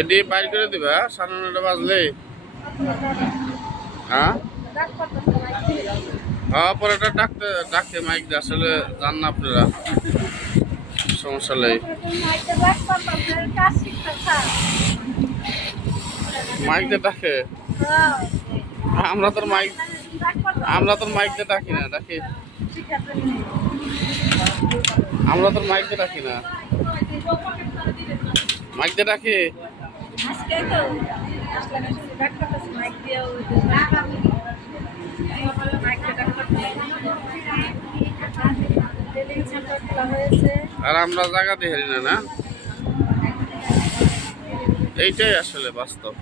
এটি বাইর করে দিবা 9:30 বাজলে। হ্যাঁ হ্যাঁ, পরে এটা ডাকতে মাইক দিয়ে আসলে জান না আপনারা, সমস্যা নেই। মাইক দিয়ে ডাকে, আমরা তোর মাইক দিয়ে ডাকি না, ডাকি আমরা তোর মাইক দিয়ে ডাকি না, মাইক দিয়ে ডাকি। আর আমরা জায়গা দিয়ে হেরি না, এইটাই আসলে বাস্তব।